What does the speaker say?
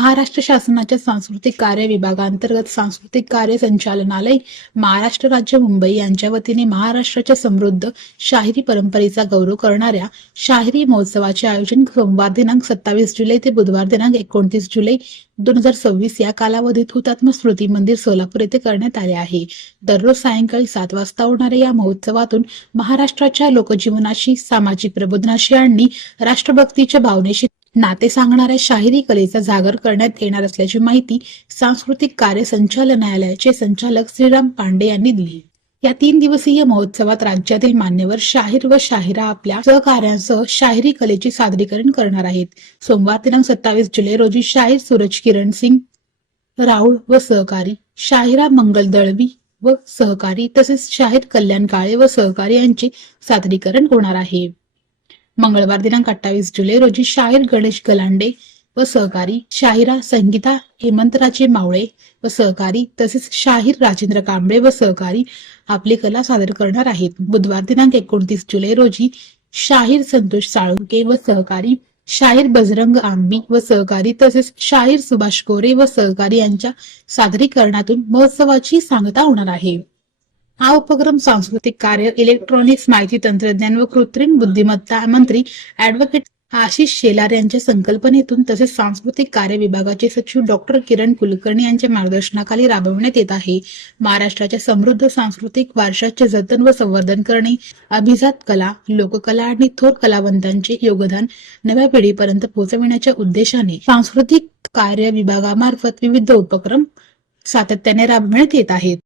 महाराष्ट्र शासनाच्या सांस्कृतिक कार्य विभागांतर्गत सांस्कृतिक कार्य संचालनालय, महाराष्ट्र राज्य मुंबई यांच्या वतीने महाराष्ट्राच्या समृद्ध शाहिरी परंपरेचा गौरव करणाऱ्या शाहिरी महोत्सवाचे आयोजन सोमवार दिनांक 27 जुलै ते बुधवार दिनांक 29 जुलै 2026 या कालावधीत हुतात्मा स्मृती मंदिर सोलापूर येथे करण्यात आले आहे. दररोज सायंकाळी 7 वाजता होणाऱ्या या महोत्सवातून महाराष्ट्राच्या लोकजीवनाशी, सामाजिक प्रबोधनाशी आणि राष्ट्रभक्तीच्या भावनेशी नाते सांगणाऱ्या शाहिरी कलेचा जागर करण्यात येणार असल्याची माहिती सांस्कृतिक कार्य संचालनालयाचे संचालक श्रीराम पांडे यांनी दिली. या 3 दिवसीय महोत्सवात राज्यातील मान्यवर शाहीर व शाहिरा आपल्या सहकाऱ्यांसह शाहिरी कलेचे सादरीकरण करणार आहेत. सोमवार दिनांक 27 जुलै रोजी शाहीर सूरज किरण सिंग राहुल व सहकारी, शाहिरा मंगल दळवी व सहकारी तसेच शाहीर कल्याण काळे व सहकारी यांचे सादरीकरण होणार आहे. मंगळवार दिनांक 28 जुलै रोजी शाहीर गणेश गलांडे व सहकारी, शाहिरा संगीता हेमंतराजे मावळे व सहकारी तसेच शाहीर राजेंद्र कांबळे व सहकारी आपली कला सादर करणार आहेत. बुधवार दिनांक 29 जुलै रोजी शाहीर संतोष साळुंके व सहकारी, शाहीर बजरंग आंबी व सहकारी तसेच शाहीर सुभाष कोरे व सहकारी यांच्या सादरीकरणातून महोत्सवाची सांगता होणार आहे. हा उपक्रम सांस्कृतिक कार्य, इलेक्ट्रॉनिक्स, माहिती तंत्रज्ञान व कृत्रिम बुद्धिमत्ता मंत्री ॲडव्होकेट आशिष शेलार यांच्या संकल्पनेतून तसेच सांस्कृतिक कार्य विभागाचे सचिव डॉक्टर किरण कुलकर्णी यांच्या मार्गदर्शनाखाली राबवण्यात येत आहे. महाराष्ट्राच्या समृद्ध सांस्कृतिक वारशाचे जतन व संवर्धन करणे, अभिजात कला, लोककला आणि थोर कलावंतांचे योगदान नव्या पिढीपर्यंत पोहोचविण्याच्या उद्देशाने सांस्कृतिक कार्य विभागामार्फत विविध उपक्रम सातत्याने राबवण्यात येत आहेत.